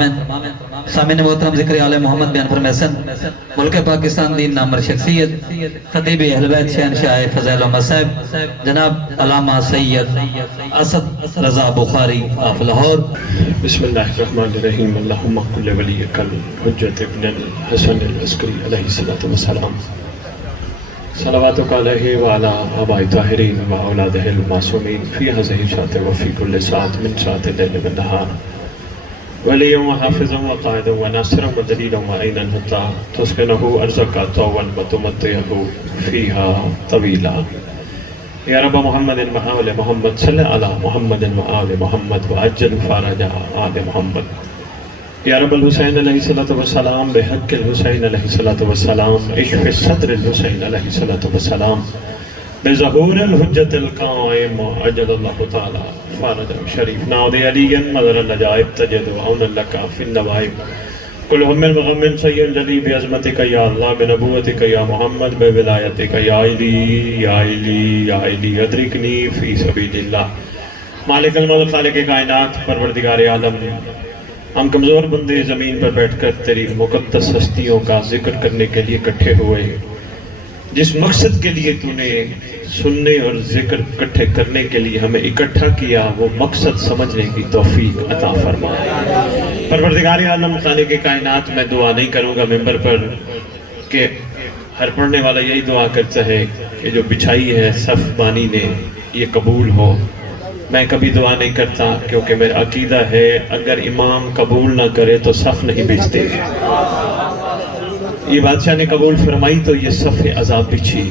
سامعین محترم ذکر آل محمد بیان فرمیسن ملک پاکستان دین نامور شخصیت خطیب اہل بیت شہنشاہ فضیل احمد صاحب جناب علامہ سید اسد رضا بخاری آف لاہور۔ بسم اللہ الرحمن الرحیم۔ اللہم کل ولیک الحجت ابن الحسن العسکری علیہ الصلوۃ والسلام، صلواتک علیہ وعلی آباء طاہرین واولادہ المعصومین فی ہذہ الساعۃ وفی کل ساعۃ من ساعات اللیل والنہار، ولیًا وحافظا وقائدا وناصرا ودلیلا وعینا حتی تسکنہ ارضک طوعا وتمتعہ فیہا طویلا۔ یا رب محمد وآل محمد صلی علی محمد وآل محمد وعجل فرج آل محمد۔ یا رب الحسین علیہ السلام بحق الحسین علیہ السلام اشف صدر الحسین علیہ السلام بظہور الحجت القائم عجل اللہ تعالی فرج شریف ناود علی مدر النجائب تجد عون لکا فی النوائب کل ہم مغمن سید جلی بعظمتک یا اللہ بنبوتک یا محمد بولایتک یا علی یا علی یا علی ادرکنی فی سبیل اللہ۔ مالک الملک خالق کائنات پروردگار عالم، ہم کمزور بندے زمین پر بیٹھ کر تیری مقدس ہستیوں کا ذکر کرنے کے لیے اکٹھے ہوئے، جس مقصد کے لیے تو نے سننے اور ذکر اکٹھے کرنے کے لیے ہمیں اکٹھا کیا، وہ مقصد سمجھنے کی توفیق عطا فرما۔ پروردگار عالم خالق کائنات، میں دعا نہیں کروں گا ممبر پر کہ ہر پڑھنے والا یہی دعا کرتا ہے کہ جو بچھائی ہے صف بانی نے یہ قبول ہو۔ میں کبھی دعا نہیں کرتا کیونکہ میرا عقیدہ ہے اگر امام قبول نہ کرے تو صف نہیں بچتے۔ یہ بادشاہ نے قبول فرمائی تو یہ صف عذاب بچھی،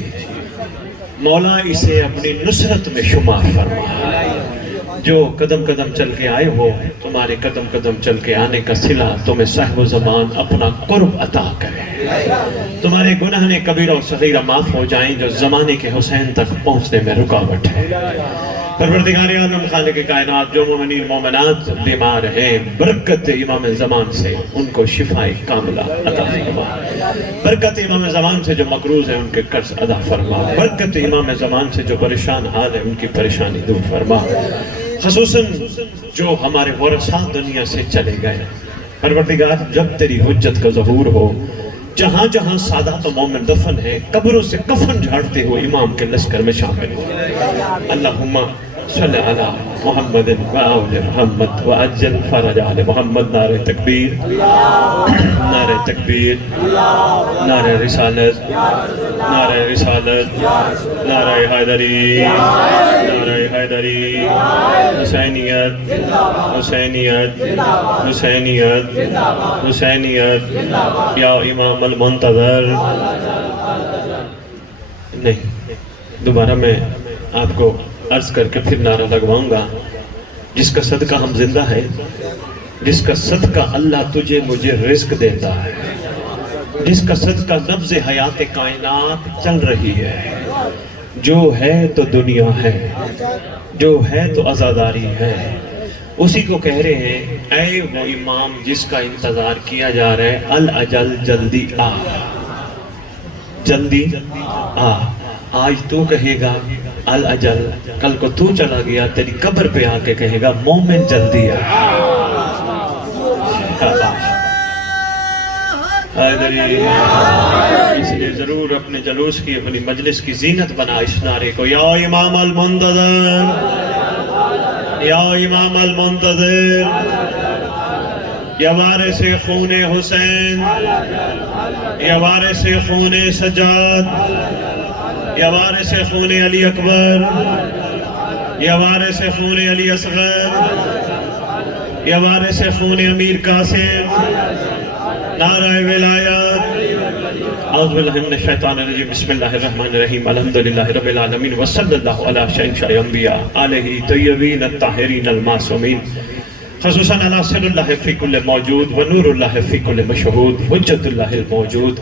مولا اسے اپنی نصرت میں شمار فرما۔ جو قدم قدم چل کے آئے ہو، تمہارے قدم قدم چل کے آنے کا صلہ تمہیں صاحب و زمان اپنا قرب عطا کرے۔ تمہارے گناہ کبیرہ و صغیرہ معاف ہو جائیں جو زمانے کے حسین تک پہنچنے میں رکاوٹ ہے۔ پروردگار عالم خالق کائنات، جو مومنین مومنات بیمار ہیں برکت امام زمان سے ان کو شفاء کاملہ عطا فرما۔ برکت امام زمان سے جو مقروض ہیں ان کے قرض ادا فرما۔ برکت امام زمان سے جو پریشان حال ہے ان کی پریشانی دور فرما۔ خصوصاً جو ہمارے ورثاء دنیا سے چلے گئے، پروردگار جب تیری حجت کا ظہور ہو، جہاں جہاں سادات و مومن دفن ہیں قبروں سے کفن جھاڑتے ہوئے امام کے لشکر میں شامل ہو۔ اللہم صلی علی محمد وآل محمد وعجل فرج آل محمد۔ نعرہ تکبیر، نعرہ تکبیر، نعرہ رسالت، نعرہ رسالت، نعرہ حیدری، نعرہ حیدری، حسینیت، حسینیت، حسینیت، حسینیت، یا امام المنتظر۔ نہیں، دوبارہ میں آپ کو عرض کر کے پھر نعرہ لگواؤں گا، جس کا صدقہ ہم زندہ ہے، جس کا صدقہ اللہ تجھے مجھے رزق دیتا ہے، جس کا صدقہ نبض حیات کائنات چل رہی ہے، جو ہے تو دنیا ہے، جو ہے تو عزاداری ہے، اسی کو کہہ رہے ہیں اے وہ امام جس کا انتظار کیا جا رہا ہے، الاجل جلدی آ، جلدی آ۔ آج تو کہے گا الاجل، کل کو تو چلا گیا تیری قبر پہ آ کے کہے گا مومن جلدی آ۔ اس لیے ضرور اپنے جلوس کی، اپنی مجلس کی زینت بنا اس نعرے کو، یا امام المنتظر، یا امام المنتظر، یا وارث خون حسین، یا وارث خون سجاد، یا وارث خون علی اکبر، یا وارث خون علی اصغر، یا وارث خون امیر قاسم، نعرہ ولایت۔ اعوذ باللہ من الشیطان الرجیم، بسم اللہ الرحمن الرحیم، الحمدللہ رب العالمین، وصلی اللہ علی شہنشاہ انبیاء آلہ طیبین الطاہرین المعصومین، خصوصاً علی سر اللہ فی کل موجود ونور اللہ فی کل مشہود، حجت اللہ الموجود،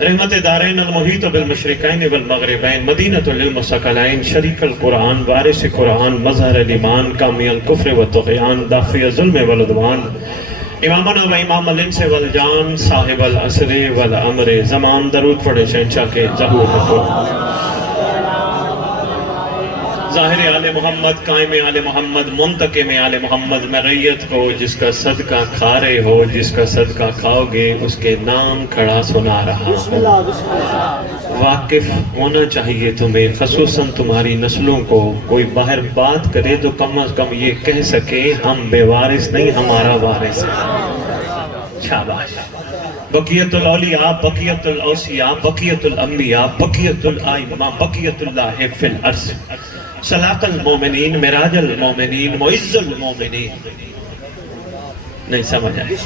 رحمت دارین المحیط بالمشرقین والمغربین، مدینۃ للمثقلین، شریک القرآن، وارث قرآن، مظہر الایمان، کامی الکفر والطغیان، دافع الظلم والعدوان، امامنا و امام الانس والجان، صاحب العصر والامر زمان۔ درود پڑھے شہنشاہ کے ظہور کو۔ ظاہر آل محمد، قائم آل محمد، منتقم آل محمد، میں ریت کو جس کا صدقہ کھا رہے ہو، جس کا صدقہ کھاؤ گے، اس کے نام کھڑا سنا رہا ہوں۔ واقف ہونا چاہیے تمہیں، خصوصاً تمہاری نسلوں کو، کوئی باہر بات کرے تو کم از کم یہ کہہ سکے ہم بے وارث نہیں، ہمارا وارث ہے۔ شاباش۔ بقیت الاولیاء، بقیت الاوصیاء، بقیت الانبیاء، بقیت الائمہ، بقیت اللہ فی الارض، صلاۃ المومنین، معراج المومنین، معز المومنین۔ نہیں سمجھ آئے؟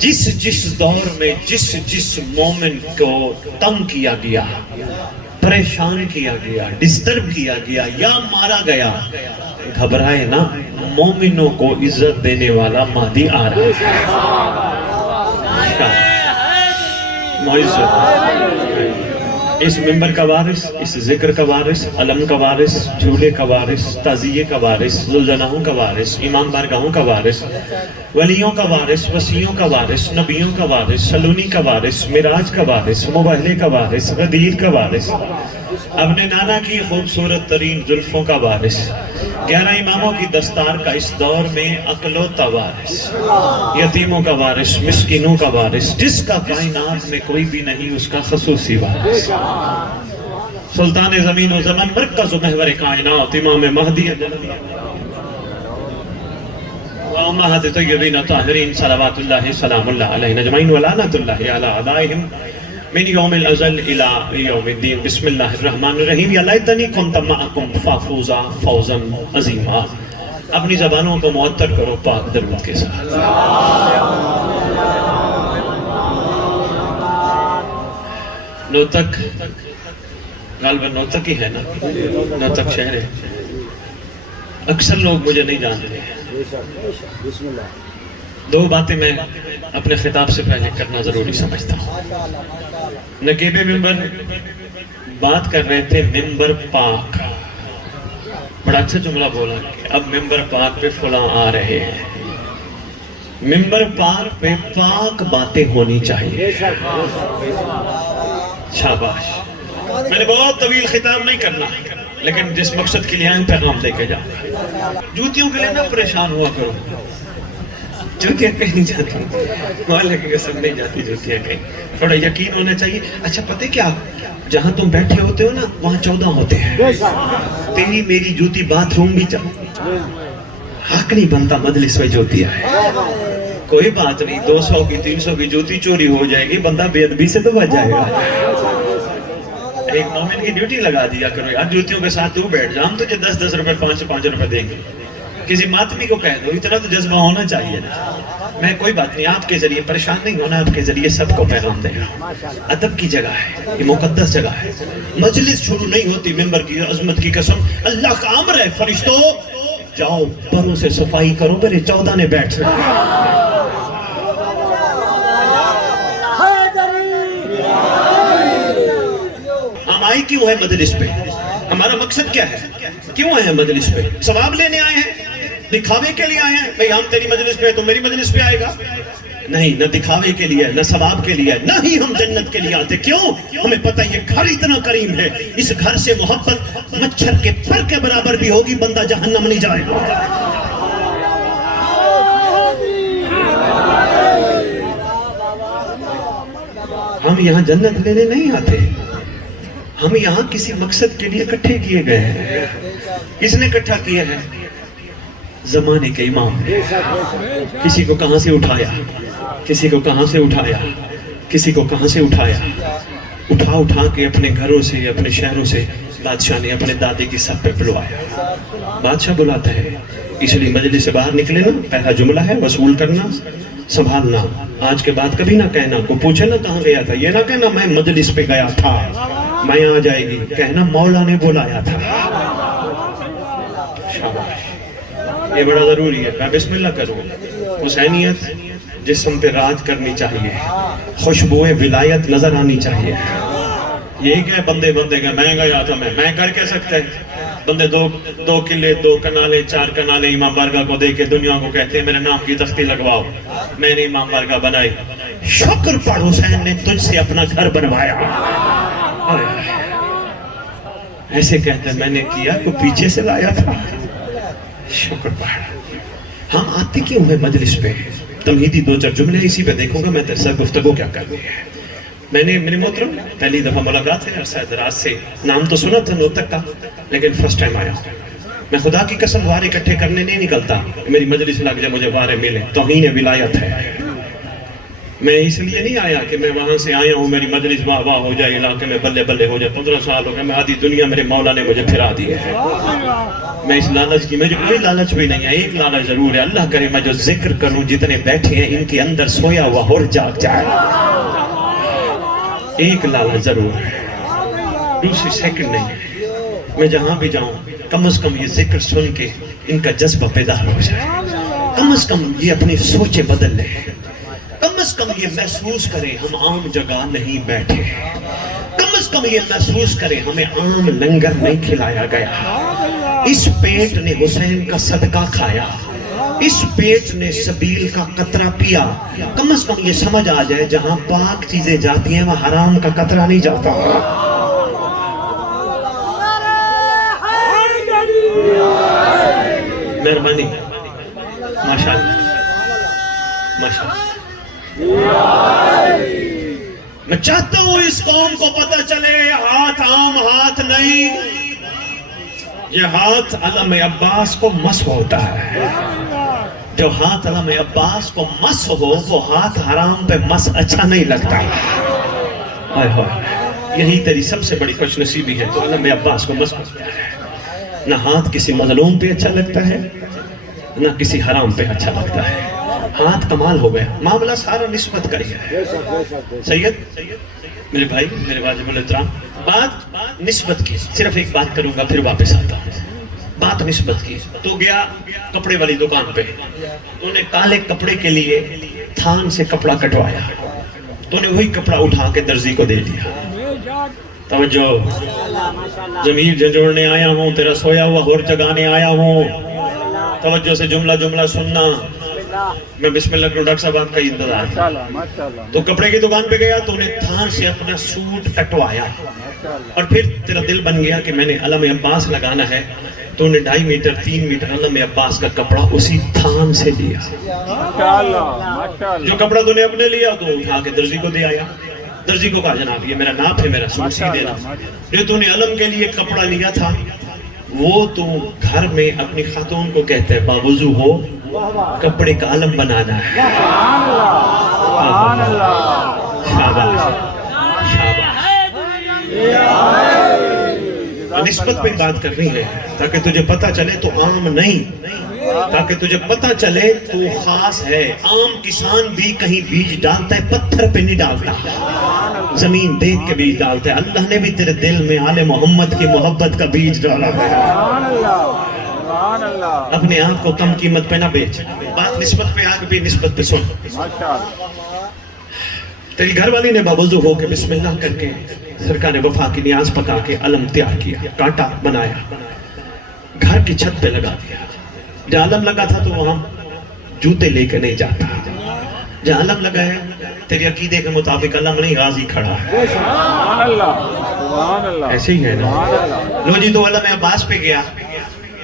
جس دور میں جس مومن کو تنگ کیا گیا، پریشان کیا گیا، ڈسٹرب کیا گیا یا مارا گیا، گھبرائے نا، مومنوں کو عزت دینے والا مہدی آ رہا ہے۔ اس منبر کا وارث، اس ذکر کا وارث، علم کا وارث، جھولے کا وارث، تعزیے کا وارث، ذوالجناحوں کا وارث، امام بارگاہوں کا وارث، ولیوں کا وارث، وصیوں کا وارث، نبیوں کا وارث، سلونی کا وارث، معراج کا وارث، مباہلے کا وارث، غدیر کا وارث، اپنے نانا کی خوبصورت ترین زلفوں کا وارث، 11 اماموں کی دستار کا اس دور میں اکلوتا وارث، یتیموں کا وارث، مسکینوں کا وارث، جس کا کائنات میں کوئی بھی نہیں، اس کا خصوصی وارث، سلطان زمین و زمن، مرکز و محور کائنات، امام مہدی وامہات طیبین طاہرین، صلوات اللہ سلام اللہ علیہ اجمعین ولعنت اللہ علی اعدائہم من یوم الازل الى یوم الدین۔ بسم اللہ الرحمن الرحیم۔ یا لیتنی کنت معکم فافوزا فوزا عظیما۔ اپنی زبانوں کو معطر کرو پاک درود کے ساتھ۔ نوتک، غالباً نوتک ہی ہے نا، نوتک شہر ہے۔ اکثر لوگ مجھے نہیں جانتے ہیں۔ دو باتیں میں اپنے خطاب سے پہلے کرنا ضروری سمجھتا ہوں۔ نقیب ممبر بات کر رہے تھے ممبر پاک، بڑا اچھا جملہ بولا کہ اب ممبر پاک پہ فلاں آ رہے ہیں۔ ممبر پاک پہ پاک باتیں ہونی چاہیے۔ شاباش۔ میں نے بہت طویل خطاب نہیں کرنا، لیکن جس مقصد کے لیے آئیں پیغام لے کے جاؤں۔ جوتیوں کے لیے نہ پریشان ہوا کرو، جوتیاں کہیں نہیں جاتی، مولا کی قسم نہیں جاتی جوتیاں کہیں۔ تھوڑا یقین ہونا چاہیے۔ اچھا پتہ کیا، جہاں تم بیٹھے ہوتے ہو نا وہاں 14 ہوتے ہیں۔ تیری میری جوتی باتھ روم بھی حق نہیں بنتا مجلس میں جوتیاں ہے۔ کوئی بات نہیں، 200 کی 300 کی جوتی چوری ہو جائے گی، بندہ بے ادبی سے تو بچ جائے گا۔ ایک مومن کی ڈیوٹی لگا دیا کرو یار، جوتیوں کے ساتھ تو بیٹھ جا، ہم تجھے 10 روپے 5 روپے دیں گے۔ کسی ماتمی کو کہہ دو، اتنا تو جذبہ ہونا چاہیے نا۔ میں کوئی بات نہیں، آپ کے ذریعے پریشان نہیں ہونا، آپ کے ذریعے سب کو پیغام دے گا۔ ادب کی جگہ ہے، یہ مقدس جگہ ہے۔ مجلس شروع نہیں ہوتی ممبر کی عظمت کی قسم، اللہ کا امر ہے فرشتوں جاؤ پروں سے صفائی کرو، میرے 14 نے بیٹھ رہے۔ ہم آئے کیوں ہے مجلس پہ؟ ہمارا مقصد کیا ہے؟ کیوں آئے ہیں مجلس پہ؟ ثواب لینے آئے ہیں؟ دکھاوے کے لیے آئے ہیں؟ بھئی ہم تیری مجلس پہ تو میری مجلس پہ آئے گا؟ نہیں، نہ دکھاوے کے لیے، نہ ثواب کے لیے، نہ ہی ہم جنت کے لیے آتے۔ کیوں؟ ہمیں پتہ یہ گھر اتنا کریم ہے، اس گھر سے محبت مچھر کے پر کے برابر بھی ہوگی، بندہ جہنم نہیں جائے گا۔ ہم یہاں جنت لینے نہیں آتے، ہم یہاں کسی مقصد کے لیے اکٹھے کیے گئے ہیں۔ کس نے اکٹھا کیا ہے؟ زمانے کے امام نے۔ کسی کو کہاں سے اٹھایا، کسی کو کہاں سے اٹھایا، کسی کو کہاں سے اٹھایا، اٹھا کے اپنے گھروں سے، اپنے شہروں سے بادشاہ نے اپنے دادے کی سب پہ بلوایا۔ بادشاہ بلاتا ہے، اس لیے مجلس سے باہر نکلے نا، پہلا جملہ ہے وصول کرنا، سنبھالنا۔ آج کے بعد کبھی نہ کہنا، کو پوچھے نا کہاں گیا تھا، یہ نہ کہنا میں مجلس پہ گیا تھا، میں آ جائے گی، کہنا مولا نے بلایا تھا۔ شاباش، یہ بڑا ضروری ہے۔ میں بسم اللہ کروں۔ حسینیت جسم پہ راج کرنی چاہیے، خوشبوئے ولایت نظر آنی چاہیے۔ یہی کہ بندے کا میں گیا تھا، میں کر کے سکتے ہیں۔ بندے دو قلعے، 2 کنالے، 4 کنالے امام بارگاہ کو دے کے دنیا کو کہتے ہیں میرے نام کی تختی لگواؤ، میں نے امام بارگاہ بنائی۔ شکر پڑھ حسین نے تجھ سے اپنا گھر بنوایا۔ ایسے کہتے ہیں میں نے کیا تو پیچھے سے لایا تھا. شکر پڑھا. ہاں آتی کیوں ہے مجلس پہ؟ تمہیدی دو چار جملے اسی پہ دیکھوں گا میں تیرے ساتھ گفتگو کیا کرنی ہے. میں نے میرے محترم پہلی دفعہ ملاقات ہے عرصہ دراز سے، نام تو سنا تھا نو تک کا، لیکن فرسٹ ٹائم آیا. میں خدا کی قسم وارے اکٹھے کرنے نہیں نکلتا، میری مجلس لگ جائے مجھے وارے ملے، توہین ولایت ہے. میں اس لیے نہیں آیا کہ میں وہاں سے آیا ہوں میری مجلس واہ واہ ہو جائے، علاقے میں بلے بلے ہو جائے. 15 سال ہو گئے، میں آدھی دنیا میرے مولا نے مجھے پھرا دی ہے. میں اس لالچ کی، مجھے کوئی لالچ بھی نہیں ہے. ایک لالچ ضرور ہے، اللہ کرے میں جو ذکر کروں جتنے بیٹھے ہیں ان کے اندر سویا ہوا اور جاگ جائے. ایک لالچ ضرور ہے، دوسری سیکنڈ نہیں ہے. میں جہاں بھی جاؤں کم از کم یہ ذکر سن کے ان کا جذبہ پیدا ہو جائے، کم از کم یہ اپنی سوچیں بدل لیں، کم از کم یہ محسوس کریں ہم عام جگہ نہیں بیٹھے، کم از کم یہ محسوس کریں ہمیں عام لنگر نہیں کھلایا گیا. اس پیٹ نے حسین کا صدقہ کھایا، اس پیٹ نے سبیل کا قطرہ پیا. کم از کم یہ سمجھ آ جائے جہاں پاک چیزیں جاتی ہیں وہاں حرام کا قطرہ نہیں جاتا. مہربانی، ماشاءاللہ ماشاءاللہ. میں چاہتا ہوں اس قوم کو پتہ چلے ہاتھ عام ہاتھ نہیں، یہ ہاتھ علم عباس کو مس ہوتا ہے. جو ہاتھ علم عباس کو مس ہو وہ ہاتھ حرام پہ مس اچھا نہیں لگتا. یہی تیری سب سے بڑی خوش نصیبی ہے تو علم عباس کو مس ہوتا ہے. نہ ہاتھ کسی مظلوم پہ اچھا لگتا ہے نہ کسی حرام پہ اچھا لگتا ہے. ہاتھ کمال ہو گیا، معاملہ سارا نسبت کا ہی ہے. سید میرے بھائی، میرے واجب الاحترام، بات نسبت کی. صرف ایک بات کروں گا پھر واپس آتا ہوں. بات نسبت کی. تو گیا کپڑے والی دکان پہ، تو نے کالے کپڑے کے لیے تھان سے کپڑا کٹوایا، تو نے وہی کپڑا اٹھا کے درزی کو دے دیا. توجہ، ضمیر جھنجھوڑنے آیا ہوں، تیرا سویا ہوا ہور جگانے آیا ہوں. توجہ سے جملہ جملہ سننا. میں بسم اللہ کروں، ڈاکٹر صاحب آپ کا انتظار. تو کپڑے کی دکان پہ گیا تو انہیں تھان سے اپنا سوٹ کٹوایا، اور پھر تیرا دل بن گیا کہ میں نے علم عباس لگانا ہے، تو انہیں 2.5 میٹر 3 میٹر علم عباس کا کپڑا اسی تھان سے لیا. جو کپڑا تو نے اپنے لیا تو اٹھا کے درزی کو دے آیا. درزی کو کہا جناب یہ میرا ناپ ہے، میرا سوٹ سی دینا. جو تو نے علم کے لیے کپڑا لیا تھا وہ تو گھر میں اپنی خاتون کو کہتے ہیں باوضو ہو کپڑے کا علم بنانا ہے. نسبت پہ بات کرنی ہے تاکہ تجھے پتہ چلے تو عام نہیں، تاکہ تجھے پتہ چلے تو خاص ہے. عام کسان بھی کہیں بیج ڈالتا ہے، پتھر پہ نہیں ڈالتا، زمین دیکھ کے بیج ڈالتا ہے. اللہ نے بھی تیرے دل میں آل محمد کی محبت کا بیج ڈالا ہے. اپنے آپ کو کم قیمت پہ نہ بیچ. بات نسبت پہ آگ بھی نسبت پہ سن. تیری گھر والی نے باوضو ہو کے بسم اللہ کر کے سرکار وفا کی نیاز پکا کے علم تیار کیا، کاٹا، بنایا، گھر کی چھت پہ لگا دیا. جہاں علم لگا تھا تو وہاں جوتے لے کے نہیں جاتا. جہاں علم لگا ہے تیری عقیدے کے مطابق علم نہیں، غازی کھڑا ہے. ایسے ہی ہے نا. لو جی تو علم عباس پہ گیا،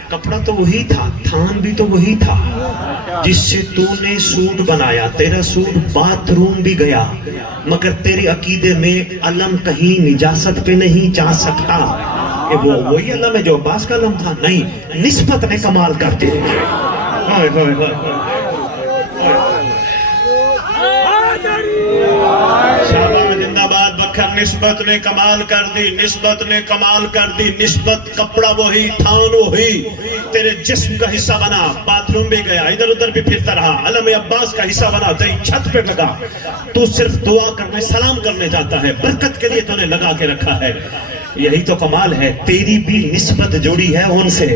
کپڑا تو وہی تھا، تھان بھی تو وہی تھا جس سے تو نے سوٹ بنایا. تیرا سوٹ باتھ روم بھی گیا، مگر تیرے عقیدے میں علم کہیں نجاست پہ نہیں جا سکتا. کہ وہ وہی علم ہے جو عباس کا علم تھا؟ نہیں، نسبت نے کمال کر دی. زندہ باد بکھر. نسبت نے کمال کر دی، نسبت نے کمال کر دی. نسبت کپڑا وہی، تھان وہی، تیرے جسم کا حصہ بنا. باتھ روم بھی گیا، ادھر ادھر بھی پھرتا رہا، علم عباس کا حصہ بنا. تیری چھت پہ لگا، تو صرف دعا کرنے سلام کرنے جاتا ہے، برکت کے لیے تو نے لگا کے رکھا ہے. یہی تو کمال ہے. تیری بھی نسبت جڑی ہے ان سے.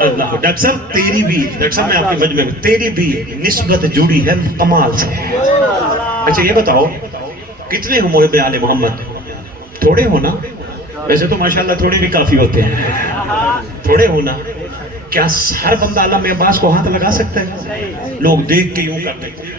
اللہ. ڈاکٹر صاحب تیری بھی، ڈاکٹر صاحب میں آپ کی مجمع میں، تیری بھی نسبت جڑی ہے کمال سے. اچھا یہ بتاؤ کتنے ہو محب آل محمد؟ تھوڑے ہونا. ویسے تو ماشاءاللہ تھوڑے بھی کافی ہوتے ہیں. تھوڑے ہونا. کیا ہر بندہ علم عباس کو ہاتھ لگا سکتا ہے؟ لوگ دیکھ کے یوں کرتے ہیں.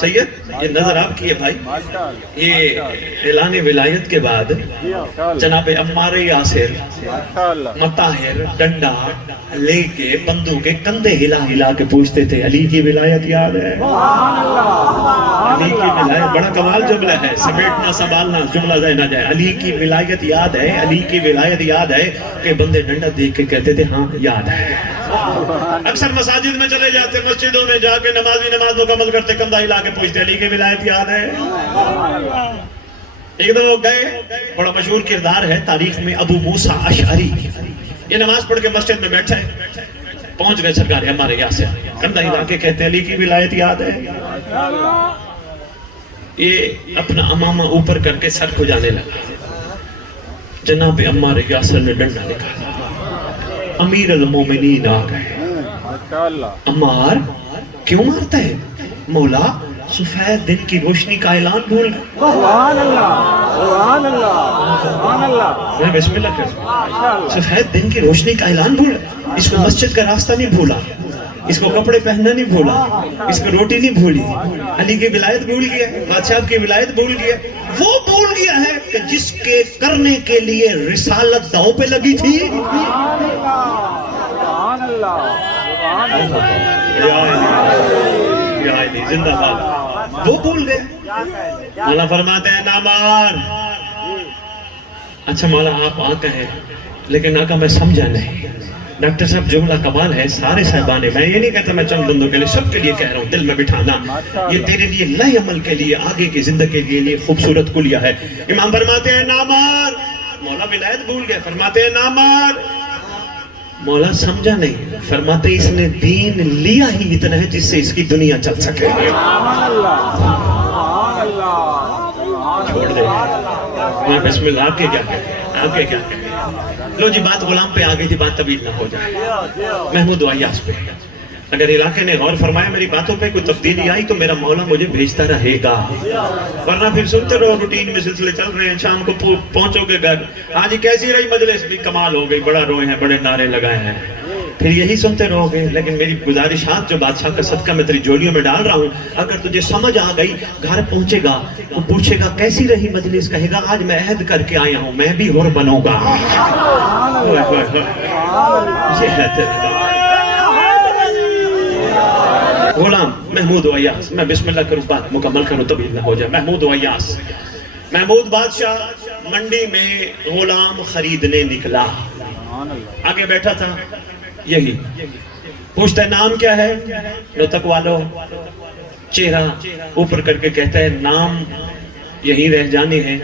سید یہ نظر آپ کی ہے بھائی، یہ اعلان ولایت کے بعد جناب عمار یاسر مطاہر ڈنڈا لے کے بندوقیں کندھے ہلا ہلا کے پوچھتے تھے علی کی ولایت یاد ہے؟ علی کی ولایت، بڑا کمال جملہ ہے، سمیٹنا سنبھالنا جملہ ذہن نہ جائے. علی کی ولایت یاد ہے، علی کی ولایت یاد ہے کہ بندے ڈنڈا دیکھ کے کہتے تھے ہاں یاد ہے. اکثر مساجد میں چلے جاتے، مسجدوں میں جا کے نمازی نماز مکمل کرتے کندھا ہلا کے پوچھتے علی کی ولایت یاد ہے. ایک دن وہ گئے، بڑا مشہور کردار ہے تاریخ میں، ابو موسیٰ اشعری. یہ نماز پڑھ کے مسجد میں بیٹھا ہے، پہنچ گئے سرکار ہمارے یہاں سے، کندھا ہلا کے کہتے علی کی ولایت یاد ہے. یہ اپنا امامہ اوپر کر کے سر کھجانے لگا. جناب عمار یاسر نے ڈنڈا نکالا، امیر المومنین آ گئے. عمار کیوں مارتا ہے؟ مولا سفید دن کی روشنی کا اعلان بھول گئے. سبحان اللہ سبحان اللہ سبحان اللہ. میں بسم اللہ کرتا، سفید دن کی روشنی کا اعلان بھول گئے. اس کو مسجد کا راستہ نہیں بھولا، اس کو کپڑے پہننا نہیں بھولا، اس کو روٹی نہیں بھولی، علی کی ولایت بھول گیا، بادشاہ کی ولایت بھول گیا. وہ بھول گیا ہے کہ جس کے کرنے کے لیے رسالت داؤ پہ لگی تھی. سبحان اللہ سبحان اللہ. یا علی زندہ باد. وہ بھول گئے. مولا فرماتے ہیں نامار. اچھا مولا آپ آقا ہیں، لیکن آقا میں سمجھا نہیں. ڈاکٹر صاحب جملہ کمال ہے، سارے صاحبانے، میں یہ نہیں کہتا میں چند بندوں کے لیے، سب کے لیے کہہ رہا ہوں، دل میں بٹھانا. یہ تیرے لیے لائے عمل کے لیے، آگے کی زندگی کے لیے خوبصورت کلیہ ہے. امام فرماتے ہیں نامار. مولا ولایت بھول گئے. فرماتے ہیں نامار. مولا سمجھا نہیں. فرماتے اس نے دین لیا ہی اتنا ہے جس سے اس کی دنیا چل سکے. چھوڑ دے. میں بسم اللہ. آپ کے کیا کہیں، آپ کے کیا کہیں. لو جی بات غلام پہ آ گئی تھی، بات طویل نہ ہو جائے. محمود عیاض پہ اگر علاقے نے غور فرمایا، میری باتوں پہ کوئی تبدیلی آئی تو میرا مولا مجھے بھیجتا رہے گا، ورنہ پھر سنتے رہو روٹین میں سلسلے چل رہے ہیں. شام کو پہنچو گے گھر، ہاں جی کیسی رہی مجلس، بھی کمال ہو گئی، بڑا روئے ہیں، بڑے نعرے لگائے ہیں، پھر یہی سنتے رہو گے. لیکن میری گزارشات جو بادشاہ کا صدقہ میں تیری جولیوں میں ڈال رہا ہوں، اگر تجھے سمجھ آ گئی، گھر پہنچے گا وہ پوچھے گا کیسی رہی مجلس، کہے گا آج میں عہد کر کے آیا ہوں میں بھی حر بنوں گا. یہ ہے تیرا غلام محمود عیاض. میں بسم اللہ کروں، بات مکمل کروں، طویل نہ ہو جائے. محمود عیاض. محمود بادشاہ منڈی میں غلام خریدنے نکلا. آگے بیٹھا تھا یہی، پوچھتا ہے نام کیا ہے؟ نطق والو چہرہ اوپر کر کے کہتا ہے نام یہی رہ جانے ہیں،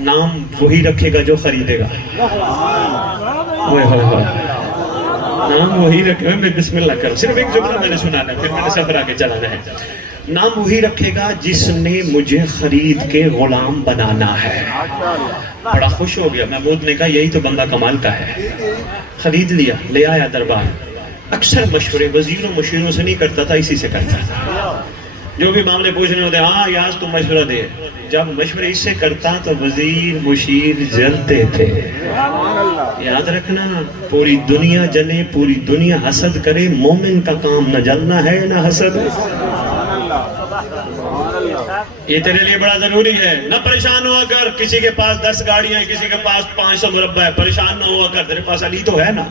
نام وہی رکھے گا جو خریدے گا. نام وہی رکھے گا. میں بسم اللہ کروں، صرف ایک جملہ میں نے سنانا ہے، پھر میں نے سفر آگے چلانا ہے. نام وہی رکھے گا جس نے مجھے خرید کے غلام بنانا ہے. بڑا خوش ہو گیا. محمود نے کہا یہی تو بندہ کمال کا ہے. خرید لیا، لے آیا دربار. اکثر مشورے وزیروں مشیروں سے نہیں کرتا تھا، اسی سے کرتا تھا. جو بھی معاملے پوچھنے ہوتے ہاں یاز تم مشورہ دے. جب مشورے اس سے کرتا تو وزیر مشیر جلتے تھے. یاد رکھنا پوری دنیا جلے، پوری دنیا حسد کرے، مومن کا کام نہ جلنا ہے نہ حسد. یہ تیرے لیے بڑا ضروری ہے. نہ پریشان ہوا کر، کسی کے پاس 10 گاڑیاں ہیں، کسی کے پاس 500 مربع ہے، پریشان نہ ہوا کر، تیرے پاس علی تو ہے نا.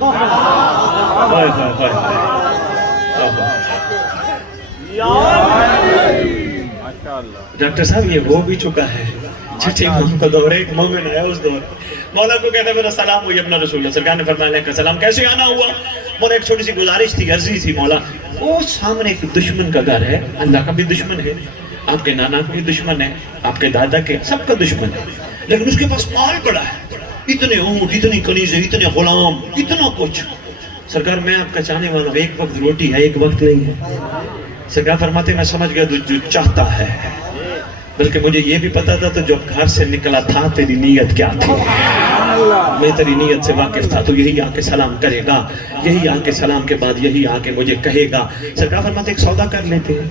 ڈاکٹر صاحب یہ ہو بھی چکا ہے. چھٹے امام کا دور ہے، ایک مومن ہے اس دور. مولا کو کہتا ہے میرا سلام ہوئی اپنا رسول اللہ. سرکار نے فرمایا علیہ السلام. کیسے آنا ہوا؟ مولا ایک چھوٹی سی گزارش تھی، عرضی تھی. مولا وہ سامنے ایک دشمن کا گھر ہے، اللہ کا بھی دشمن ہے، آپ کے نانا کا بھی دشمن ہے، آپ کے دادا کے، سب کا دشمن ہے، لیکن اس کے پاس مال بڑا ہے، اتنے اونٹ، اتنی کنیزیں، اتنے غلام، اتنا کچھ. سرکار میں آپ کا چاہنے والا ہوں، ایک وقت روٹی ہے، ایک وقت نہیں ہے. سرکار فرماتے میں سمجھ گیا جو چاہتا ہے، بلکہ مجھے یہ بھی پتا تھا تو جب گھر سے نکلا تھا تیری نیت کیا تھی. میں تیری نیت سے واقف تھا. تو یہی آ کے سلام کرے گا، یہی آ کے سلام کے بعد یہی آ کے مجھے کہے گا. سرکار فرماتے ایک سودا کر لیتے ہیں.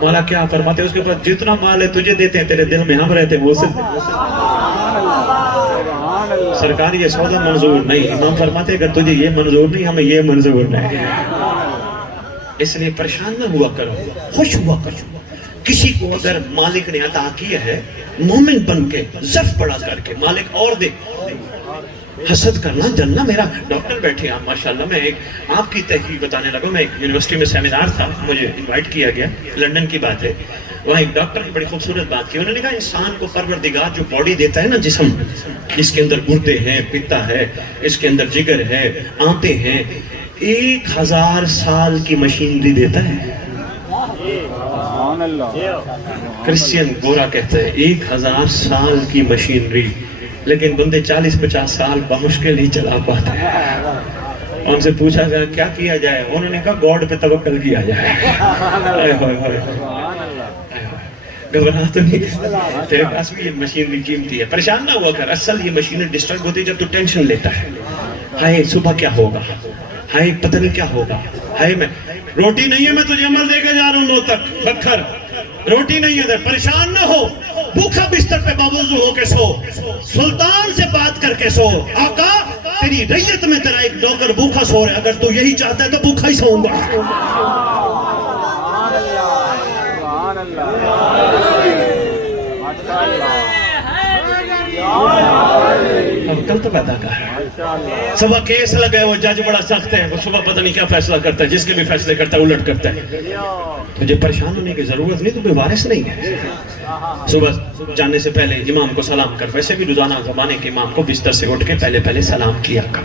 مولا کیا فرماتے اس کے پاس جتنا مال ہے تجھے دیتے ہیں، تیرے دل میں ہم رہتے ہیں وہ صرف. سرکار یہ سودا منظور نہیں. امام فرماتے اگر تجھے یہ منظور نہیں، ہمیں یہ منظور نہیں. اس لیے پریشان نہ ہوا کرو، خوش ہوا کرو. کسی کو اگر مالک نے عطا کیا ہے مومن بن کے ظرف بڑا کر کے مالک اور دے، حسد کرنا جلنا. میرا ڈاکٹر بیٹھے آپ ماشاءاللہ. میں ایک آپ کی تحقیق بتانے لگا. میں ایک یونیورسٹی میں سیمینار تھا، مجھے انوائٹ کیا گیا، لندن کی بات ہے. وہاں ایک ڈاکٹر نے بڑی خوبصورت بات کی. انہوں نے کہا انسان کو پروردگار جو باڈی دیتا ہے نا، جسم جس کے اندر گردے ہیں، پتا ہے، اس کے اندر جگر ہے، آنتیں ہیں، 1000 سال کی مشینری دیتا ہے. کرسچین گورا کہتا ہے 1000 سال کی مشینری، لیکن بندے 40-50 سال بمشکل ہی چلا پاتے ہیں. ان سے پوچھا گیا کیا کیا جائے؟ انہوں نے کہا گاڈ پہ توکل کیا جائے. گھبرا تو نہیں، تیرے پاس بھی یہ مشینری قیمتی ہے. پریشان نہ ہوا کر. اصل یہ مشینری ڈسٹرب ہوتی ہے جب تو ٹینشن لیتا ہے. ہائے صبح کیا ہوگا، ہائے پتہ نہیں کیا ہوگا، ہائے میں روٹی نہیں ہے، میں تجھے عمل دے کے جا رہا ہوں لو تک بکھر، روٹی نہیں ہے. پریشان نہ ہو، بھوکا بستر پہ باوضو ہو کے سو، سلطان سے بات کر کے سو. آقا تیری ریت میں تیرا ایک نوکر بھوکا سو رہا ہے، اگر تو یہی چاہتا ہے تو بھوکا ہی سوؤں گا. توکل تو پیدا کر. صبح کیس لگا ہے، وہ جج بڑا سخت ہے، وہ صبح پتہ نہیں کیا فیصلہ کرتا ہے، جس کے بھی فیصلے کرتا ہے الٹ کرتا ہے. تجھے پریشان ہونے کی ضرورت نہیں، تو کوئی وارث نہیں ہے. صبح جانے سے پہلے امام کو سلام کر. ویسے بھی روزانہ زمانے کے امام کو بستر سے اٹھ کے پہلے سلام کیا کر.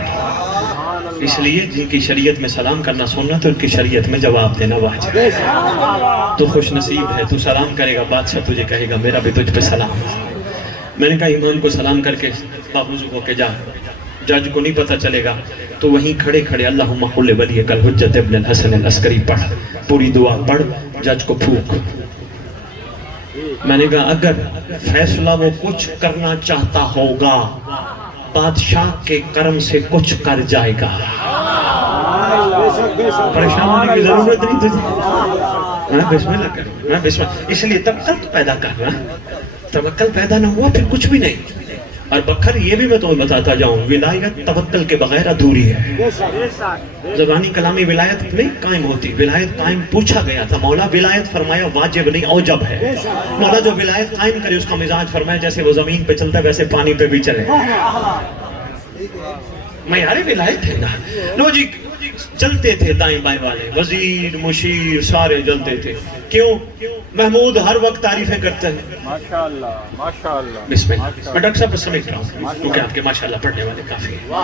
اس لیے جن کی شریعت میں سلام کرنا سننا، تو ان کی شریعت میں جواب دینا واجب ہے. تو خوش نصیب ہے، تو سلام کرے گا، بادشاہ تجھے کہے گا میرا بھی تجھ پہ سلام. میں نے کہا امام کو سلام کر کے باوضو ہو کے جا، جج کو نہیں پتہ چلے گا. تو وہیں کھڑے کھڑے اللہم قل ولیک الحجۃ ابن الحسن العسکری پڑھ، پوری دعا پڑھ، جج کو پھونک. میں نے کہا اگر فیصلہ وہ کچھ کرنا چاہتا ہوگا، بادشاہ کے کرم سے کچھ کر جائے گا. پریشان ہونے کی ضرورت نہیں تجھے. بسم اللہ کرو، بسم اللہ. اس لیے توکل پیدا کرنا. توکل پیدا نہ ہوا پھر کچھ بھی نہیں. اور بکھر یہ بھی میں تمہیں بتاتا جاؤں، ولایت توکل کے بغیر ادھوری ہے. زبانی کلامی ولایت نہیں قائم ہوتی. ولایت قائم پوچھا گیا تھا، مولا ولایت فرمایا واجب نہیں اوجب ہے. مولا جو ولایت قائم کرے اس کا مزاج فرمایا جیسے وہ زمین پہ چلتا ہے ویسے پانی پہ بھی چلے. معیار ولایت ہے نا. لو جی چلتے تھے دائیں بائیں والے، وزیر مشیر سارے جلتے تھے. کیوں؟ محمود ہر وقت تعریفیں کرتے ہیں. ماشاءاللہ ماشاءاللہ. بسم اللہ. میں ڈاکٹر صاحب پر سمجھ رہا ہوں کیونکہ آپ کے ماشاءاللہ پڑھنے والے کافی ہیں.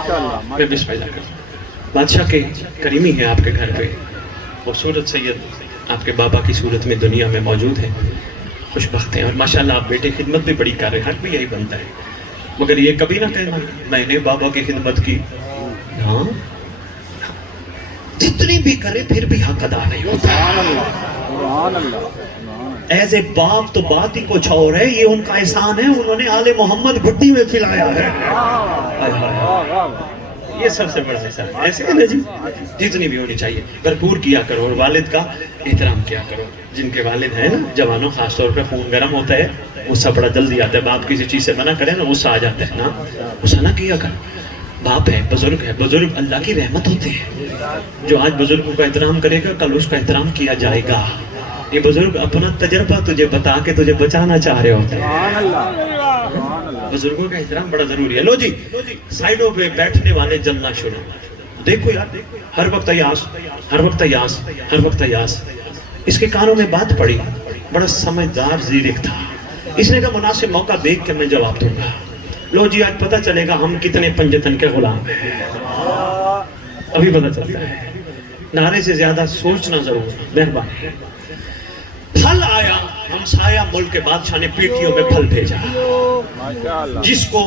میں بسم اللہ کرتا ہوں. بادشاہ کے کریمی ہے آپ کے گھر پہ. خوبصورت سید آپ کے بابا کی صورت میں دنیا میں موجود ہیں. خوش بخت ہیں. اور ماشاءاللہ آپ بیٹے خدمت بھی بڑی کر رہے ہیں. حق بھی یہی بنتا ہے. مگر یہ کبھی نہ کہنا میں نے بابا کی خدمت کی. ہاں جتنی بھی کرے پھر بھی حق ادا نہیں ہوتا. ایز اے باپ تو بات ہی کچھ اور ہے. یہ ان کا احسان ہے، انہوں نے آل محمد بھٹی میں کھلایا ہے. یہ سب سے بڑا احسان ایسے ہے نا جی. جتنی بھی ہونی چاہیے بھرپور کیا کرو، اور والد کا احترام کیا کرو. جن کے والد ہیں نا جوانوں، خاص طور پہ خون گرم ہوتا ہے، غصہ بڑا جلدی آتا ہے. باپ کسی چیز سے منع کرے نا غصہ آ جاتا ہے نا. غصہ نہ کیا کر. باپ ہے، بزرگ ہے. بزرگ اللہ کی رحمت ہوتے ہیں. جو آج بزرگوں کا احترام کرے گا کل اس کا احترام کیا جائے گا. یہ بزرگ اپنا تجربہ تجھے بتا کے تجھے بچانا چاہ رہے ہوتے ہیں. بزرگوں کا احترام بڑا ضروری ہے. لو جی سائیڈوں پہ بیٹھنے والے جلنا شروع. دیکھو یار ہر وقت ایاس، ہر وقت ایاس، ہر وقت ایاس. اس کے کانوں میں بات پڑی. بڑا سمجھدار زیرک تھا. اس نے کہا مناسب موقع دیکھ کے میں جواب دوں گا. لو جی آج پتہ چلے گا ہم کتنے پنجتن کے غلام ہیں. ابھی پتہ چلتا ہے. نعرے سے زیادہ سوچنا ضرور. مہربانی. پھل آیا، ہمسایہ ملک کے بادشاہ نے پیٹیوں میں پھل بھیجا، جس کو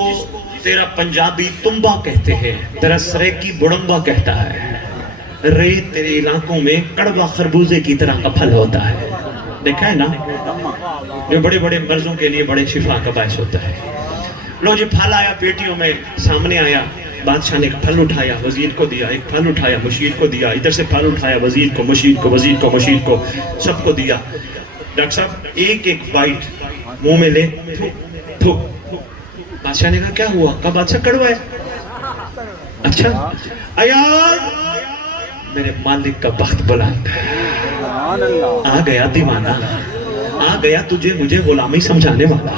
تیرا پنجابی تمبا کہتے ہیں، تیرا سریکی بڑمبا کہتا ہے. ریت تیرے علاقوں میں کڑوا خربوزے کی طرح کا پھل ہوتا ہے. دیکھا ہے نا، جو بڑے بڑے مرضوں کے لیے بڑے شفا کا باعث ہوتا ہے. لو جی پھل آیا پیٹیوں میں، سامنے آیا. بادشاہ نے ایک پھل اٹھایا، وزیر کو دیا. ایک پھل اٹھایا، مشیر کو دیا. ادھر سے پھل اٹھایا، وزیر کو، مشیر کو، وزیر کو، مشیر کو، سب کو دیا. ڈاکٹر صاحب ایک ایک بائٹ منہ میں لے. بادشاہ نے کہا کیا ہوا؟ کہا بادشاہ کڑوا ہے. اچھا ایار میرے مالک کا بخت بلند ہے. سبحان اللہ. آ گیا دیوانہ, آ گیا تجھے مجھے غلامی سمجھانے والا.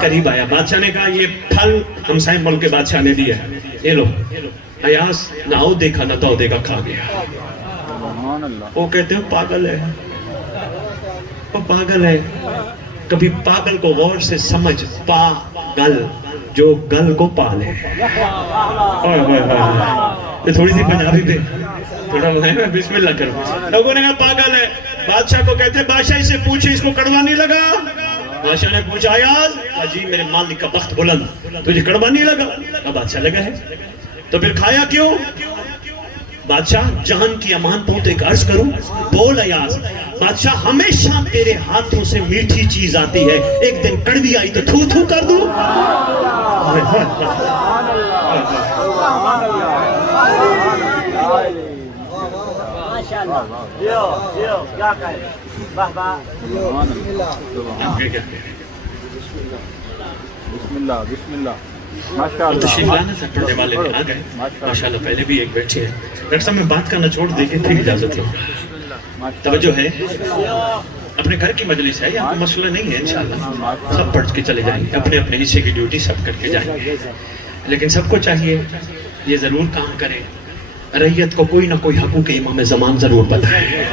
قریب آیا, بادشاہ نے کہا یہ پھل ہمسائے ملک کے بادشاہ نے دیا ہے, یہ لو. ایاز نہ او دیکھا نہ تو دیکھا, کھا گیا. سبحان اللہ. وہ کہتے ہیں پاگل ہے, وہ پاگل ہے. کبھی پاگل کو غور سے سمجھ, پاگل جو گل کو پالے. یہ تھوڑی سی پنجابی پہ تھوڑا میں بسم اللہ کروں. لوگوں نے کہا پاگل ہے. بادشاہ کو کہتے ہیں بادشاہ اسے پوچھے اس کو کڑوا نہیں لگا. بادشاہ نے پوچھا ایاز, جی میرے مالک کا بخت بلند, تجھے کڑوا نہیں لگا؟ اب بادشاہ لگا ہے. تو پھر کھایا کیوں؟ بادشاہ جہان کی امان پہنچ ایک عرض کروں, بول ایاز. بادشاہ ہمیشہ تیرے ہاتھوں سے میٹھی چیز آتی ہے, ایک دن کڑوی آئی تو تھو تھو کر دوں. بسم اللہ بسم اللہ. ماشاء اللہ. تشریف لانا تھا پڑھنے والے میں آ گئے ماشاءاللہ. پہلے بھی ایک بیٹھے ہیں. ڈاکٹر صاحب میں بات کا نچوڑ دے کے پھر اجازت لوں. توجہ ہے, اپنے گھر کی مجلس ہے, یہاں کوئی مسئلہ نہیں ہے. انشاءاللہ سب پڑھ کے چلے جائیں گے, اپنے اپنے حصے کی ڈیوٹی سب کر کے جائیں گے. لیکن سب کو چاہیے یہ ضرور کام کرے, رعیت کو کوئی نہ کوئی حقوق امام زمان ضرور بتائے.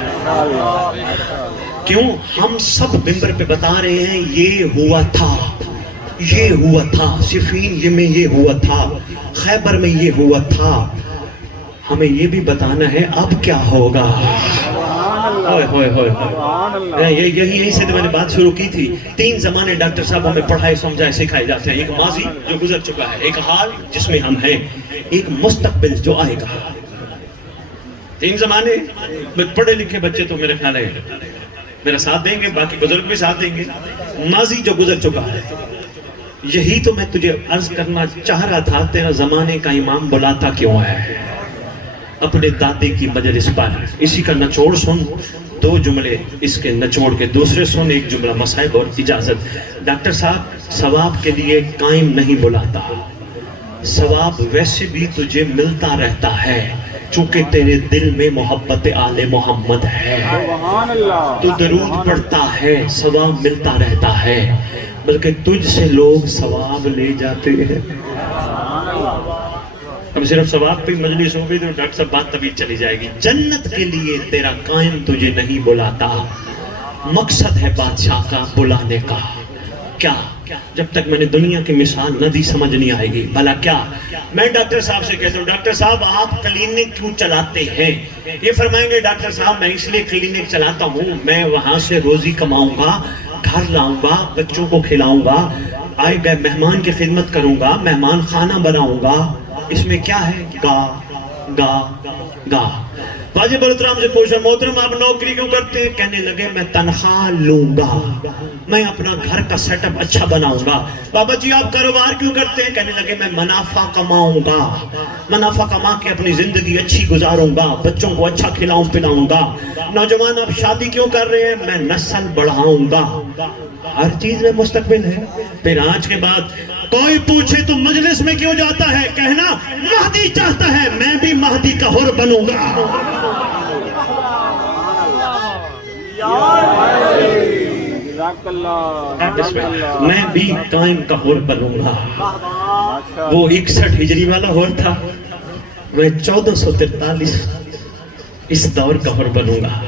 کیوں ہم سب ممبر پہ بتا رہے ہیں یہ ہوا تھا, یہ ہوا تھا, صفین یہ میں یہ ہوا تھا, خیبر میں یہ ہوا تھا. ہمیں یہ بھی بتانا ہے اب کیا ہوگا. یہیں سے تو میں نے بات شروع کی تھی. 3 زمانے ڈاکٹر صاحب ہمیں پڑھائے سمجھائے سکھائے جاتے ہیں. ایک ماضی جو گزر چکا ہے, ایک حال جس میں ہم ہیں, ایک مستقبل جو آئے گا. 3 زمانے. پڑھے لکھے بچے تو میرے خیال ہے میرا ساتھ دیں گے, باقی بزرگ بھی ساتھ دیں گے. ماضی جو گزر چکا ہے, یہی تو میں تجھے عرض کرنا چاہ رہا تھا. تیرا زمانے کا امام بلاتا کیوں ہے اپنے دادے کی مجلس پر؟ اسی کا نچوڑ سن, 2 جملے اس کے نچوڑ کے, دوسرے سن, ایک جملہ مصائب اور اجازت. ڈاکٹر صاحب ثواب کے لیے قائم نہیں بلاتا, ثواب ویسے بھی تجھے ملتا رہتا ہے چونکہ تیرے دل میں محبت آل محمد ہے. سبحان اللہ. تو درود پڑھتا ہے, ثواب ملتا رہتا ہے, بلکہ تجھ سے لوگ ثواب لے جاتے ہیں. اب صرف ثواب پہ مجلس ہو گئی تو ڈاکٹر صاحب بات تبھی چلی جائے گی. جنت کے لیے تیرا قائم تجھے نہیں بلاتا, مقصد ہے بادشاہ کا بلانے کا. کیا جب تک میں نے دنیا کی مثال نہ دی سمجھ نہیں آئے گی. بھلا کیا میں ڈاکٹر صاحب سے کہتا ہوں, ڈاکٹر صاحب آپ کلینک کیوں چلاتے ہیں؟ یہ فرمائیں گے ڈاکٹر صاحب میں اس لیے کلینک چلاتا ہوں, میں وہاں سے روزی کماؤں گا, گھر لاؤں گا, بچوں کو کھلاؤں گا, آئے گئے مہمان کی خدمت کروں گا, مہمان خانہ بناؤں گا. اس میں کیا ہے؟ گا گا گا. واجب الحترام سے پوچھا محترم آپ نوکری کیوں کرتے ہیں؟ کہنے لگے میں تنخواہ لوں گا, میں اپنا گھر کا سیٹ اپ اچھا بناؤں گا. بابا جی آپ کاروبار کیوں کرتے ہیں؟ کہنے لگے میں منافع کماؤں گا, منافع کما کے اپنی زندگی اچھی گزاروں گا, بچوں کو اچھا کھلاؤں پلاؤں گا. نوجوان آپ شادی کیوں کر رہے ہیں؟ میں نسل بڑھاؤں گا. ہر چیز میں مستقبل ہے. پھر آج کے بعد کوئی پوچھے تو مجلس میں کیوں جاتا ہے, کہنا مہدی چاہتا ہے, میں بھی مہدی کا حر بنوں گا. میں بھی قائم کا حر بنوں گا. وہ 61 ہجری والا حر تھا, میں 1443 اس دور کا حر بنوں گا.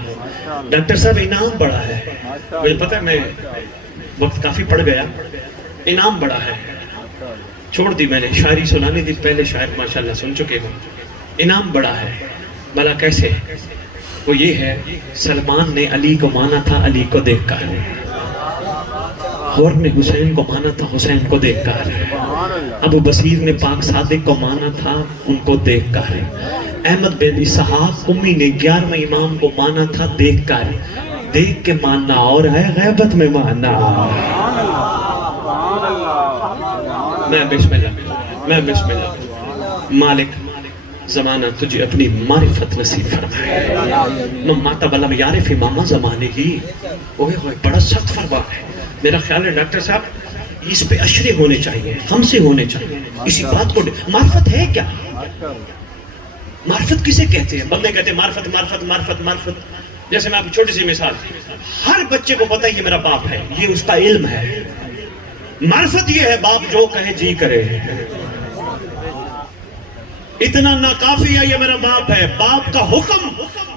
ڈاکٹر صاحب انعام بڑا ہے, مجھے پتہ ہے میں وقت کافی پڑ گیا, انعام بڑا ہے. چھوڑ دی میں نے, شاعری سنانی تھی, پہلے شاعر ماشاءاللہ سن چکے ہوں. انعام بڑا ہے. بھلا کیسے؟ وہ یہ ہے, سلمان نے علی کو مانا تھا علی کو دیکھ کر, حور نے حسین کو مانا تھا حسین کو دیکھ کر, ابو بصیر نے پاک صادق کو مانا تھا ان کو دیکھ کر, احمد بن اسحاق قمی نے 11ویں امام کو مانا تھا دیکھ کر. دیکھ کے ماننا اور ہے, غیبت میں ماننا. میں بسم اللہ. مالک زمانہ تجھے اپنی معرفت نصیب فرمائے. ماتا بلا یارف امامہ زمانے کی, اوہ ہوئے بڑا سخت فرمان ہے. میرا خیال ہے ڈاکٹر صاحب اس پہ اشرے ہونے چاہیے, ہم سے ہونے چاہیے. اسی بات کو معرفت ہے کیا؟ معرفت کسے کہتے ہیں؟ بندے کہتے ہیں معرفت معرفت معرفت معرفت. جیسے میں آپ چھوٹی سی مثال، ہر بچے کو پتہ ہے یہ میرا باپ ہے، یہ اس کا علم ہے. معرفت یہ ہے باپ جو کہے جی کرے. اتنا ناکافی ہے یہ میرا باپ ہے. باپ کا حکم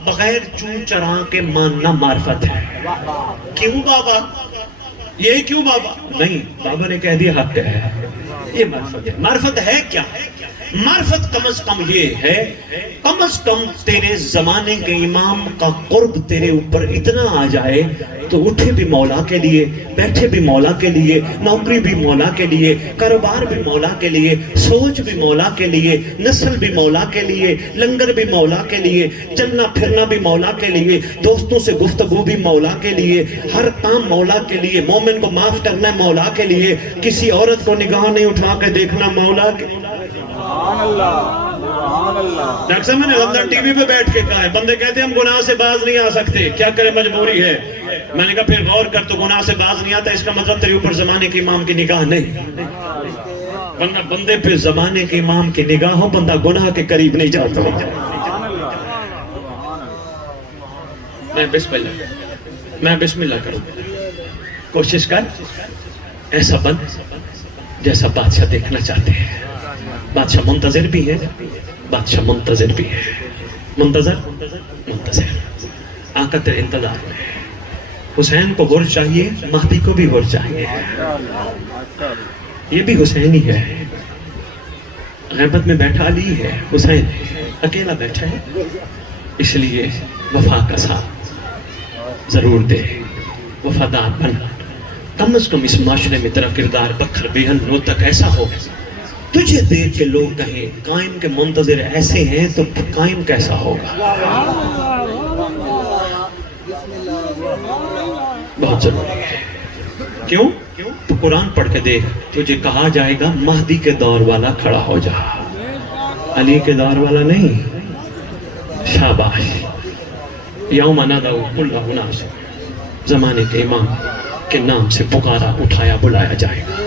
بغیر چون چرا کے ماننا معرفت ہے. کیوں بابا؟ یہ کیوں بابا؟ نہیں، بابا نے کہہ دیا حق ہے. یہ معرفت ہے. معرفت ہے کیا؟ معرفت کم از کم یہ ہے، کم از کم تیرے زمانے کے امام کا قرب تیرے اوپر اتنا آ جائے تو اٹھے بھی مولا کے لیے، بیٹھے بھی مولا کے لیے، نوکری بھی مولا کے لیے، کاروبار بھی مولا کے لیے، سوچ بھی مولا کے لیے، نسل بھی مولا کے لیے، لنگر بھی مولا کے لیے، چلنا پھرنا بھی مولا کے لیے، دوستوں سے گفتگو بھی مولا کے لیے، ہر کام مولا کے لیے، مومن کو معاف کرنا ہے مولا کے لیے، کسی عورت کو نگاہ نہیں اٹھا کے دیکھنا مولا کے لیے. ڈاکٹر صاحب میں نے رمضان ٹی وی پہ بیٹھ کے کہا ہے، بندے کہتے ہیں ہم گناہ سے باز نہیں آ سکتے، کیا کرے مجبوری ہے. میں نے کہا پھر غور کر، تو گناہ سے باز نہیں آتا اس کا مطلب تیرے اوپر زمانے کے امام کی نگاہ نہیں. ورنہ بندے پہ زمانے کے امام کی نگاہ ہو، بندہ گناہ کے قریب نہیں جاتا. میں بسم اللہ کروں. کوشش کر ایسا بن جیسا بادشاہ دیکھنا چاہتے ہیں. بادشاہ منتظر بھی ہے، بادشاہ منتظر بھی ہے. منتظر آقا تیرے انتظار میں. حسین کو غر چاہیے، مہدی کو بھی غر چاہیے. یہ بھی حسین ہی ہے. غیبت میں بیٹھا علی ہے، حسین اکیلا بیٹھا ہے. اس لیے وفا کا ساتھ ضرور دے، وفادار بن. کم از کم اس معاشرے میں تیرا کردار بکھر بیہن نو تک ایسا ہو، تجھے دیکھ کے لوگ کہیں قائم کے منتظر ایسے ہیں تو قائم کیسا ہوگا. بہت ضروری ہے. کیوں؟ تو قرآن پڑھ کے دیکھ، تجھے کہا جائے گا مہدی کے دور والا کھڑا ہو جا، علی کے دور والا نہیں. شاباش. یوم ندعو کل اناس، زمانے کے امام کے نام سے پکارا، اٹھایا، بلایا جائے گا.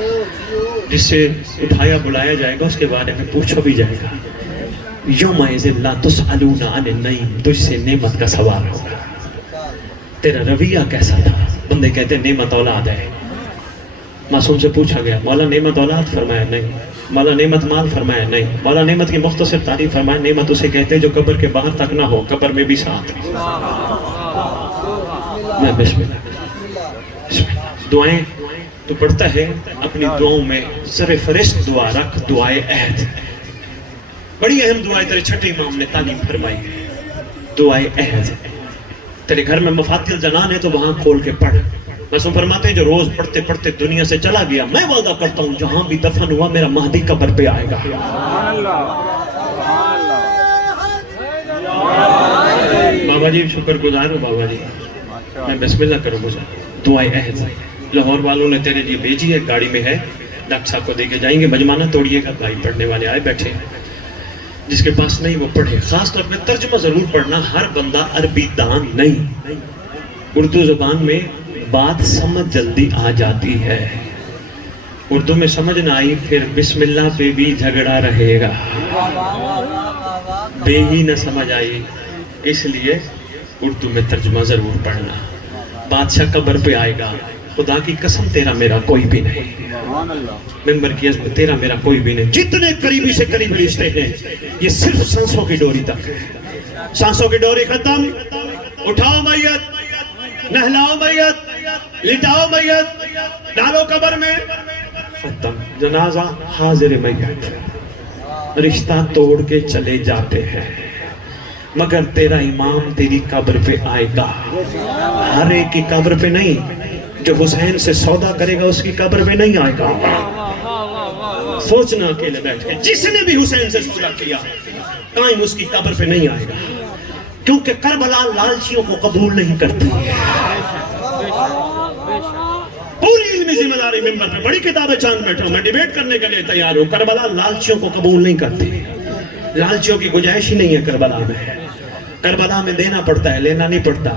جس سے اٹھایا بلایا جائے گا اس کے بارے میں پوچھا بھی جائے گا. یومئذ لا تسألون عن النعیم، تجھ سے نعمت کا سوال ہوگا. تیرا رویہ کیسا تھا؟ بندے کہتے ہیں نعمت اولاد ہے. معصوم سے پوچھا گیا مولا نعمت اولاد؟ فرمایا نہیں. مولا نعمت مال؟ فرمایا نہیں. مولا نعمت کی مختصر تعریف فرمایا نعمت اسے کہتے ہیں جو قبر کے باہر تک نہ ہو، قبر میں بھی ساتھ. میں بسم اللہ. دعائیں تو پڑھتا ہے، اپنی دعاؤں میں سر فرست دعا رکھ، دعائے عہد. بڑی اہم دعا ہے، تیرے چھٹے امام نے تعلیم فرمائی ہے. دعائے عہد. تیرے گھر میں مفاتیح الجنان ہے تو وہاں کھول کے پڑھ. معصوم فرماتے ہیں جو روز پڑھتے پڑھتے دنیا سے چلا گیا، میں وعدہ کرتا ہوں جہاں بھی دفن ہوا میرا مہدی قبر پہ آئے گا. بابا جی شکر گزار ہوں. بابا جی میں بسم اللہ کروں گزار. دعائے عہد لاہور والوں نے تیرے لیے بھیجی ہے، گاڑی میں ہے، ڈاکٹر صاحب کو دے کے جائیں گے. مجمانہ توڑیے گا، بھائی پڑھنے والے آئے بیٹھے، جس کے پاس نہیں وہ پڑھے. خاص طور پہ ترجمہ ضرور پڑھنا. ہر بندہ عربی دان نہیں. اردو زبان میں بات سمجھ جلدی آ جاتی ہے، اردو میں سمجھ نہ آئی پھر بسم اللہ پہ بھی جھگڑا رہے گا. بے ہی نہ سمجھ آئی، اس لیے اردو میں ترجمہ ضرور پڑھنا. بادشاہ قبر پہ آئے گا، خدا کی قسم تیرا میرا کوئی بھی نہیں. ممبر کی عظمت تیرا میرا کوئی بھی نہیں. جتنے قریبی سے قریبی رشتے ہیں یہ صرف سانسوں کی ڈوری تک ہے. سانسوں کی ڈوری ختم، اٹھاؤ میت، نہلاؤ میت، لٹاؤ میت، ڈالو قبر میں، ختم. جنازہ حاضر میت. رشتہ توڑ کے چلے جاتے ہیں مگر تیرا امام تیری قبر پہ آئے گا. ہر ایک کی قبر پہ نہیں. جو حسین سے سودا کرے گا اس کی قبر پہ نہیں آئے گا. سوچنا اکیلے بیٹھ کے، جس نے بھی حسین سے سودا کیا قائم اس کی قبر پہ نہیں آئے گا، کیونکہ کربلا لالچیوں کو قبول نہیں کرتی. پوری علمی ذمہ داری ممبر پہ بڑی کتابیں چاند بیٹھا ہوں، میں ڈیبیٹ کرنے کے لیے تیار ہوں. کربلا لالچیوں کو قبول نہیں کرتی. لالچیوں کی گنجائش ہی نہیں ہے کربلا میں. کربلا میں دینا پڑتا ہے، لینا نہیں پڑتا.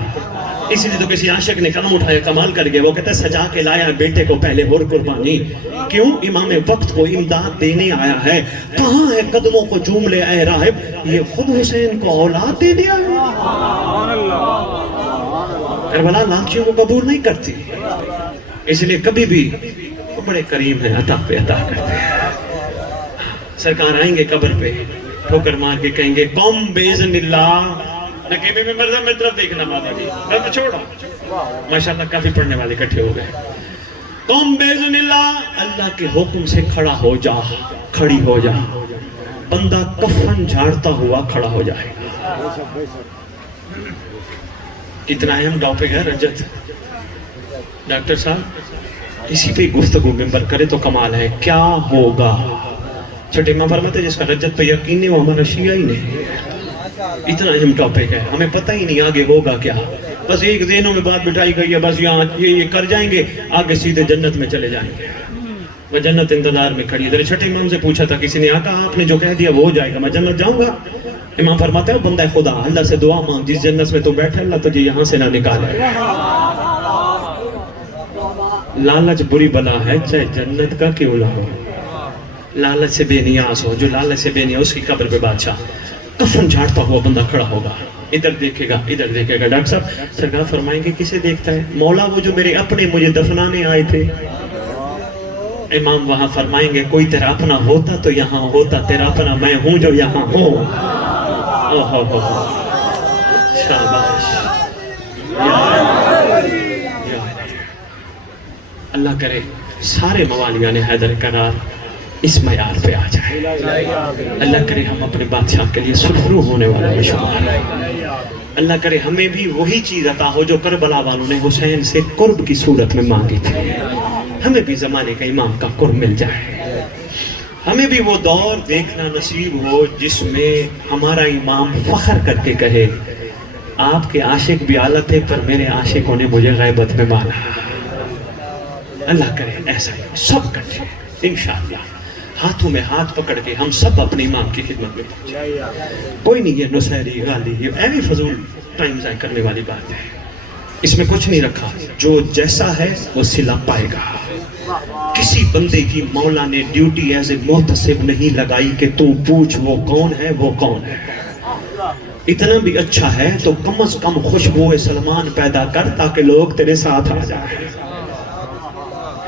اسی لیے تو کسی عاشق نے قلم اٹھایا کمال کر گیا، وہ کہتا ہے سجا کے لایا بیٹے کو پہلے اور قربانی، کیوں امام وقت کو امداد دینے آیا ہے، کہاں ہے قدموں کو چوم لے اے راہب، یہ خود حسین کو اولاد دے دیا ہے۔ کربلا لاکھیوں کو قبول نہیں کرتی، اس لیے کبھی بھی وہ بڑے کریم ہیں، عطا پہ عطا کرتے ہیں۔ سرکار آئیں گے قبر پہ، ٹھوکر مار کے کہیں گے قم باذن اللہ، نقیبے میں مرزا میری طرف دیکھنا ماتا جی، میں چھوڑا ماشاءاللہ کافی پڑھنے والے اکٹھے ہو گئے۔ قم باذن اللہ، اللہ کے حکم سے کھڑا ہو جا، کھڑی ہو جا، بندہ کفن جھاڑتا ہوا کھڑا ہو جائے گا۔ کتنا اہم ٹاپک ہے رجت، ڈاکٹر صاحب اسی پہ گفتگو ممبر کرے تو کمال ہے۔ کیا ہوگا، چھٹے امام فرماتے ہیں جس کا رجت پہ یقین نہیں وہ ہمارا شیعہ ہی نہیں۔ اتنا اہم ٹاپک ہے، ہمیں پتہ ہی نہیں آگے ہوگا کیا، بس ایک ذہنوں میں بات بٹھائی گئی ہے، بس یہاں یہ کر جائیں گے آگے سیدھے جنت میں چلے جائیں گے۔ وہ جنت انتظار میں کھڑی ہے۔ چھٹے امام سے پوچھا تھا کسی نے، آقا آپ نے جو کہہ دیا وہ ہو جائے گا، میں جنت جاؤں گا؟ امام فرماتے ہیں بندہ خدا اللہ سے دعا مانگ، جس جنت میں تو بیٹھا اللہ تجھے یہاں سے نہ نکالے۔ لالچ بری بلا ہے چاہے جنت کا کیوں نہ ہو، لالچ سے بے نیاز ہو، جو لالچ سے بے نیاز اس کی قبر پہ بادشاہ کفن جھاڑتا ہوا بندہ کھڑا ہوگا، ادھر دیکھے گا ادھر دیکھے گا۔ ڈاکٹر صاحب سرکار فرمائیں گے کسے دیکھتا ہے؟ مولا وہ جو میرے اپنے مجھے دفنانے آئے تھے۔ امام وہاں فرمائیں گے کوئی تیرا اپنا ہوتا تو یہاں ہوتا، تیرا اپنا میں ہوں جو یہاں ہوں۔ شاباش، اللہ کرے سارے موالیان حیدر کرار اس معیار پہ آ جائے، اللہ کرے ہم اپنے بادشاہ کے لیے سرخرو ہونے والے میں شمار ہیں، اللہ کرے ہمیں بھی وہی چیز عطا ہو جو کربلا والوں نے حسین سے قرب کی صورت میں مانگی تھی، ہمیں بھی زمانے کا امام کا قرب مل جائے، ہمیں بھی وہ دور دیکھنا نصیب ہو جس میں ہمارا امام فخر کر کے کہے آپ کے عاشق بھی اعلیٰ تھے پر میرے عاشقوں نے مجھے غیبت میں مانا۔ اللہ کرے ایسا ہی سب کریں انشاءاللہ، ہاتھوں میں ہاتھ پکڑ کے ہم سب اپنے امام کی خدمت میں پہنچے۔ کوئی نہیں یہ نصیری غالی یہ ایوی فضول ٹائم ضائع کرنے والی بات ہے، اس میں کچھ نہیں رکھا، جو جیسا ہے وہ صلہ پائے گا۔ کسی بندے کی مولا نے ڈیوٹی ایز اے محتسب نہیں لگائی کہ تو پوچھ وہ کون ہے وہ کون ہے، اتنا بھی اچھا ہے تو کم از کم خوشبو سلمان پیدا کر تاکہ لوگ تیرے ساتھ آ جائیں،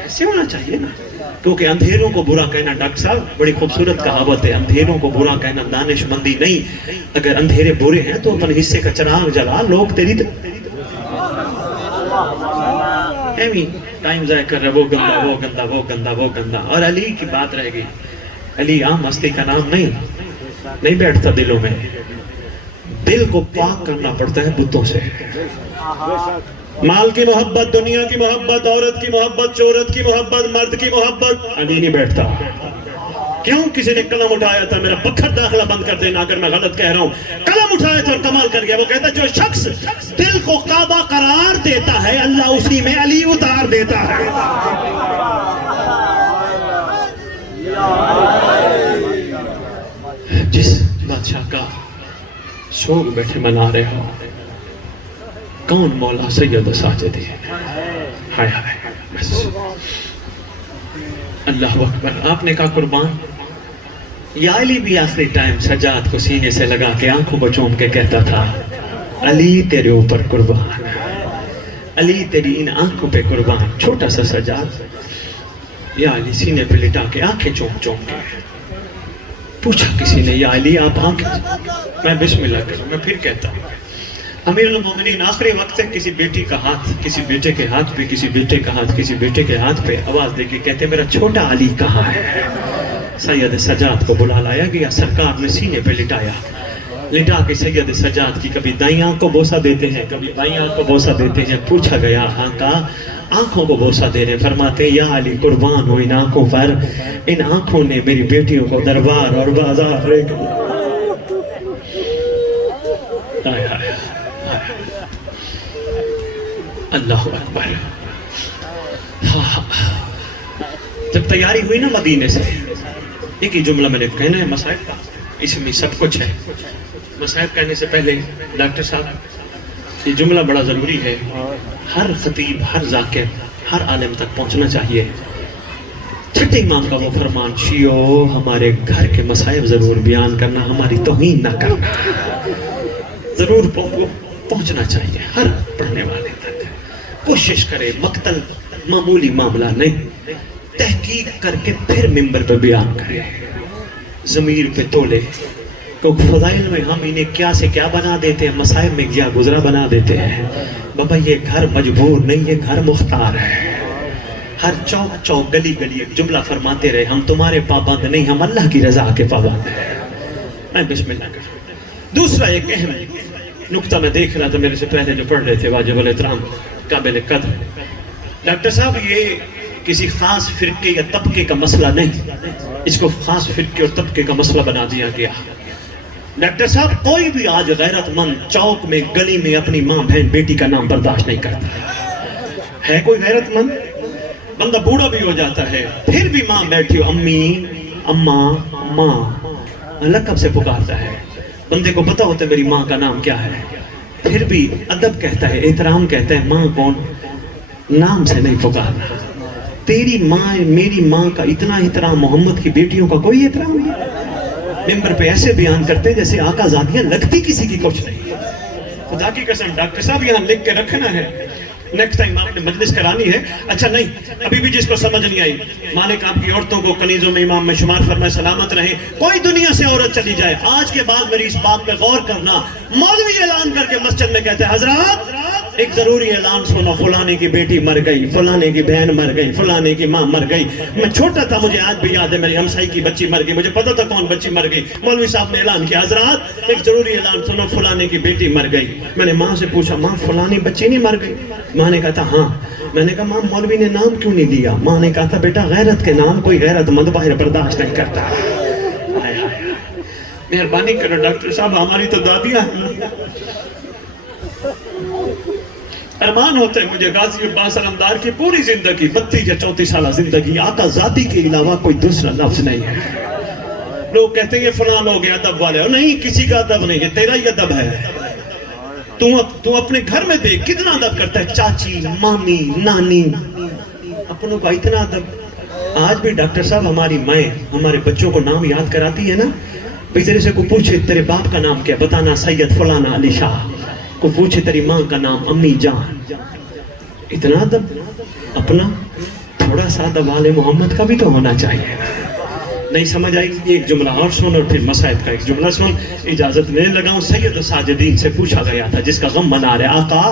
ایسے ہونا چاہیے نا، کیونکہ اندھیروں کو برا کہنا، ڈاکٹر صاحب بڑی خوبصورت کہاوت ہے، اندھیروں کو برا کہنا دانش مندی نہیں، اگر اندھیرے برے ہیں تو اپنے حصے کا چراغ جلا، لوگ تیری ایویں ٹائم ضائع کر رہے، وہ گندہ وہ گندہ وہ گندہ وہ گندہ۔ اور علی کی بات رہ گئی، علی عام ہستی کا نام نہیں بیٹھتا دلوں میں، دل کو پاک کرنا پڑتا ہے بتوں سے۔ مال کی محبت، دنیا کی محبت، عورت کی محبت، شہرت کی محبت، مرد کی محبت، علی نہیں بیٹھتا۔ کیوں؟ کسی نے قلم اٹھایا تھا، میرا پکھر داخلہ بند کر دینا اگر میں غلط کہہ رہا ہوں، قلم اٹھایا تھا اور کمال کر گیا، وہ کہتا جو شخص دل کو کعبہ قرار دیتا ہے اللہ اسی میں علی اتار دیتا ہے۔ جس بادشاہ کا سوگ بیٹھے منا رہے ہو، کون مولا سید ساجدی ہے، ہائے ہائے بس اللہ اکبر۔ آپ نے کہا قربان، یا علی بھی آخری ٹائم سجاد کو سینے سے لگا کے آنکھوں کو چوم کے کہتا تھا علی تیرے اوپر قربان، علی تیری ان آنکھوں پہ قربان۔ چھوٹا سا سجاد یا علی سینے پہ لٹا کے آنکھیں چوم چوم کے پوچھا کسی نے یا علی آپ آنکھیں، میں بسم اللہ کروں، میں پھر کہتا ہوں امیر المومنین آخری وقت ہے، کسی بیٹی کا ہاتھ کسی بیٹے کے ہاتھ پہ، کسی بیٹے کا ہاتھ کسی بیٹے کے ہاتھ پہ، آواز دے کے کہتے میرا چھوٹا علی کہاں ہے؟ سید سجاد کو بلا لایا گیا، سرکار نے سینے پہ لٹا کے سید سجاد کی کبھی دائیں آنکھ کو بوسہ دیتے ہیں کبھی بائیں آنکھ کو بوسہ دیتے ہیں۔ پوچھا گیا آقا آنکھوں کو بوسہ دے رہے، فرماتے یا علی قربان ہو ان آنکھوں پر، ان آنکھوں نے میری بیٹیوں کو دربار اور بازار لے گیا۔ اللہ اکبر۔ جب تیاری ہوئی نا مدینے سے، ایک ہی جملہ میں نے کہنا ہے مصائب کا، اس میں سب کچھ ہے۔ مصائب کہنے سے پہلے ڈاکٹر صاحب یہ جملہ بڑا ضروری ہے، ہر خطیب، ہر ذاکر، ہر عالم تک پہنچنا چاہیے۔ چھٹے امام کا وہ فرمان، شیعو ہمارے گھر کے مصائب ضرور بیان کرنا، ہماری توہین نہ کرنا، ضرور پہنچنا چاہیے ہر پڑھنے والے تک۔ کوشش کرے، مقتل معمولی معاملہ نہیں، تحقیق کر کے پھر ممبر پہ بیان کرے، ضمیر پہ تولے۔ کیونکہ فضائل میں ہم انہیں کیا سے کیا بنا دیتے ہیں، مصائب میں کیا گزرا بنا دیتے ہیں۔ بابا یہ گھر مجبور نہیں، یہ گھر مختار ہے۔ ہر چوک چوک، گلی گلی ایک جملہ فرماتے رہے، ہم تمہارے پابند نہیں، ہم اللہ کی رضا کے پابند ہیں۔ میں بسم اللہ کروں۔ دوسرا ایک اہم نقطہ میں دیکھ رہا تھا، میرے سے پہلے جو پڑھ رہے تھے، واجب الاحترام، قابل قدر ڈاکٹر صاحب، یہ کسی خاص فرقے یا طبقے کا مسئلہ نہیں، اس کو خاص فرقے اور طبقے کا مسئلہ بنا دیا گیا۔ ڈاکٹر صاحب، کوئی بھی آج غیرت مند چوک میں، گلی میں اپنی ماں بہن بیٹی کا نام برداشت نہیں کرتا ہے۔ کوئی غیرت مند بندہ بوڑھا بھی ہو جاتا ہے، پھر بھی ماں بیٹھی ہو، امی، اماں، ماں لقب سے پکارتا ہے۔ بندے کو پتا ہوتا ہے میری ماں کا نام کیا ہے، پھر بھی ادب کہتا ہے، احترام کہتا ہے، ماں کون، نام سے نہیں پکارنا۔ تیری ماں، میری ماں کا اتنا احترام، محمد کی بیٹیوں کا کوئی احترام نہیں۔ ممبر پہ ایسے بیان کرتے جیسے آقا زادیاں، لگتی کسی کی کچھ نہیں۔ خدا کی قسم ڈاکٹر صاحب یہاں لکھ کے رکھنا ہے، نیکسٹ ٹائم آپ نے مجلس کرانی ہے۔ اچھا نہیں، ابھی بھی جس کو سمجھ نہیں آئی، مالک آپ کی عورتوں کو کنیزوں میں امام میں شمار فرمائے، سلامت رہیں۔ کوئی دنیا سے عورت چلی جائے، آج کے بعد میری اس بات پہ غور کرنا، مولوی اعلان کر کے مسجد میں کہتے ہیں، حضرات ایک ضروری اعلان سنو، فلانے کی بیٹی مر گئی، فلانے کی بہن مر گئی، فلانے کی ماں مر گئی۔ میں چھوٹا تھا، مجھے آج بھی یاد ہے، میری ہمسائی کی بچی مر گئی، مجھے پتا تھا کون بچی مر گئی۔ مولوی صاحب نے اعلان کیا، حضرات ایک ضروری اعلان سنو، فلانے کی بیٹی مر گئی۔ میں نے ماں سے پوچھا، ماں فلانی بچی نہیں مر گئی؟ ماں نے کہا تھا ہاں۔ میں نے کہا ماں مولوی نے نام کیوں نہیں لیا؟ ماں نے کہا تھا بیٹا غیرت کے نام کوئی غیرت مند باہر برداشت نہیں کرتا۔ مہربانی کرو ڈاکٹر صاحب، ہماری تو دادیاں ہیں۔ ارمان ہوتا ہے مجھے غازی عباس علمدار کی پوری زندگی، 32 یا 34 سالہ زندگی، آقا ذاتی کے علاوہ کوئی دوسرا لفظ نہیں ہے۔ لوگ کہتے ہیں یہ فلاں لوگ ہیں ادب والے، نہیں، کسی کا ادب نہیں، یہ تیرا ہی ادب ہے۔ تو اپنے گھر میں دیکھ کتنا ادب کرتا ہے، چاچی، مامی، نانی، اپنوں کا اتنا ادب۔ آج بھی ڈاکٹر صاحب ہماری مائیں ہمارے بچوں کو نام یاد کراتی ہے نا، تیرے سے کو پوچھے تیرے باپ کا نام کیا، بتانا سید فلانا علی شاہ، کو پوچھے تیری ماں کا نام امی جان۔ اتنا ادب اپنا، تھوڑا سا ادب والے محمد کا بھی تو ہونا چاہیے۔ نہیں سمجھ آئی؟ ایک جملہ اور سن اور پھر مصائب کا ایک جملہ سن، اجازت لینے لگا ہوں۔ سید ساجدین سے پوچھا گیا تھا، جس کا غم منا رہے، آقا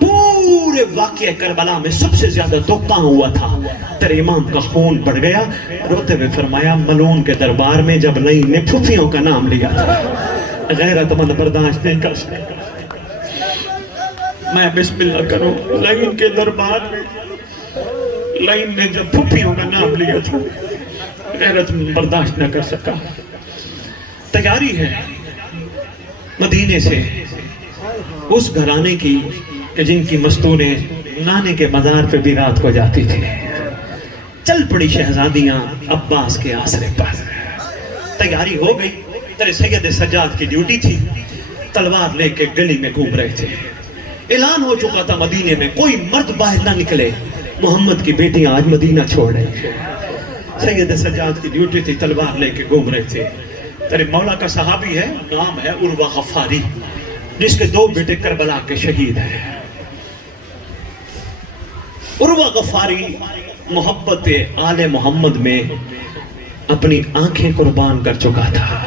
پورے واقعہ کربلا میں سب سے زیادہ دکھ کہاں ہوا تھا؟ تیرے امام کا خون بڑھ گیا۔ روتے ہوئے فرمایا، ملعون کے دربار میں جب نئی نے پھوپھیوں کا نام لیا تھا، غیرت مند برداشت نہیں کر سکتا۔ میں بسم اللہ کروں، لائن کے دربار میں لائن نے جب پھوپھیوں کا نام لیا تھا، غیرت برداشت نہ کر سکا۔ تیاری ہے مدینے سے اس گھرانے کی کہ جن کی مستوریں نانے کے مزار پہ بھی رات کو جاتی تھی، چل پڑی شہزادیاں عباس کے آسرے پر۔ تیاری ہو گئی، تیرے سید سجاد کی ڈیوٹی تھی، تلوار لے کے گلی میں گھوم رہے تھے۔ اعلان ہو چکا تھا مدینے میں کوئی مرد باہر نہ نکلے، محمد کی بیٹیاں آج مدینہ چھوڑ رہی ہیں۔ سید سجاد کی ڈیوٹی تھی، تلوار لے کے گھوم رہے تھے۔ تیرے مولا کا صحابی ہے، نام ہے عروہ غفاری، جس کے 2 بیٹے کربلا کے شہید ہیں۔ عروہ غفاری محبت آل محمد میں اپنی آنکھیں قربان کر چکا تھا،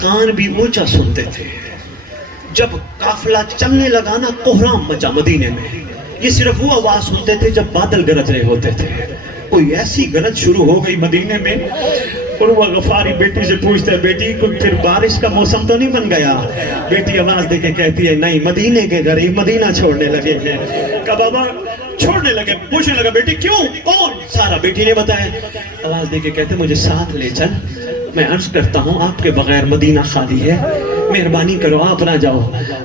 کان بھی اونچا سنتے تھے۔ جب قافلہ چلنے لگا نا، کوہرام مچا مدینے میں، یہ صرف وہ آواز سنتے تھے جب بادل گرج رہے ہوتے تھے۔ کوئی ایسی گرج شروع ہو گئی مدینے میں، عروہ غفاری بیٹی سے پوچھتا ہے، بیٹی کوئی پھر بارش کا موسم تو نہیں بن گیا؟ بیٹی آواز دے کے کہتی ہے، نہیں، مدینے کے غریب مدینہ چھوڑنے لگے ہیں۔ کہا بابا چھوڑنے لگے؟ پوچھنے لگا بیٹی کیوں، کون؟ سارا بیٹی نے بتایا۔ آواز دے کے کہتے مجھے ساتھ لے چل، میں عرض کرتا ہوں آپ کے بغیر مدینہ خالی ہے، مہربانی کرو آپ نہ جاؤ،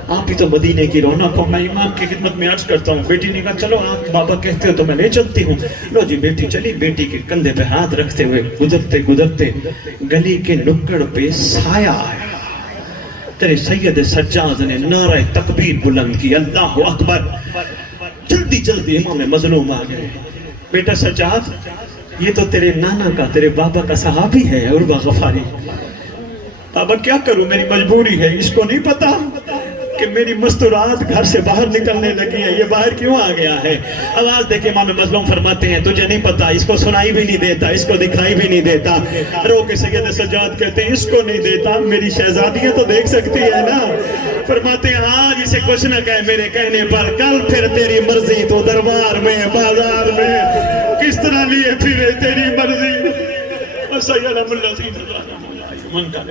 آپ ہی تو مدینے کی رونق ہو، میں امام کی خدمت میں عرض کرتا ہوں۔ بیٹی نے کہا چلو آپ بابا کہتے ہو تو میں لے چلتی ہوں۔ لو جی بیٹی چلی، بیٹی کے کندھے پہ ہاتھ رکھتے ہوئے گزرتے گزرتے گلی کے نکڑ پہ سایہ آیا، تیرے سید سجاد نے نعرہ تکبیر بلند کی، اللہ اکبر. جلدی جلدی امام مظلوم آ گئے. بیٹا سجاد، یہ تو تیرے نانا کا، تیرے بابا کا صحابی ہے، عروہ غفاری. بابا کیا کروں، میری مجبوری ہے. اس کو نہیں پتا کہ میری مستورات گھر سے باہر نکلنے لگی ہے، یہ باہر کیوں آ گیا ہے؟ آواز دے کے امام مظلوم فرماتے ہیں تجھے نہیں پتا، اس کو سنائی بھی نہیں دیتا، اس کو دکھائی بھی نہیں دیتا. رو کے سید سجاد کہتے ہیں اس کو نہیں دیتا، میری شہزادیاں تو دیکھ سکتی ہے نا. فرماتے ہیں آج اسے کچھ نہ کہے میرے کہنے پر، کل پھر تیری مرضی، تو دربار میں بازار میں کس طرح لیے پھرے تیری مرضی. سید اللہ من کا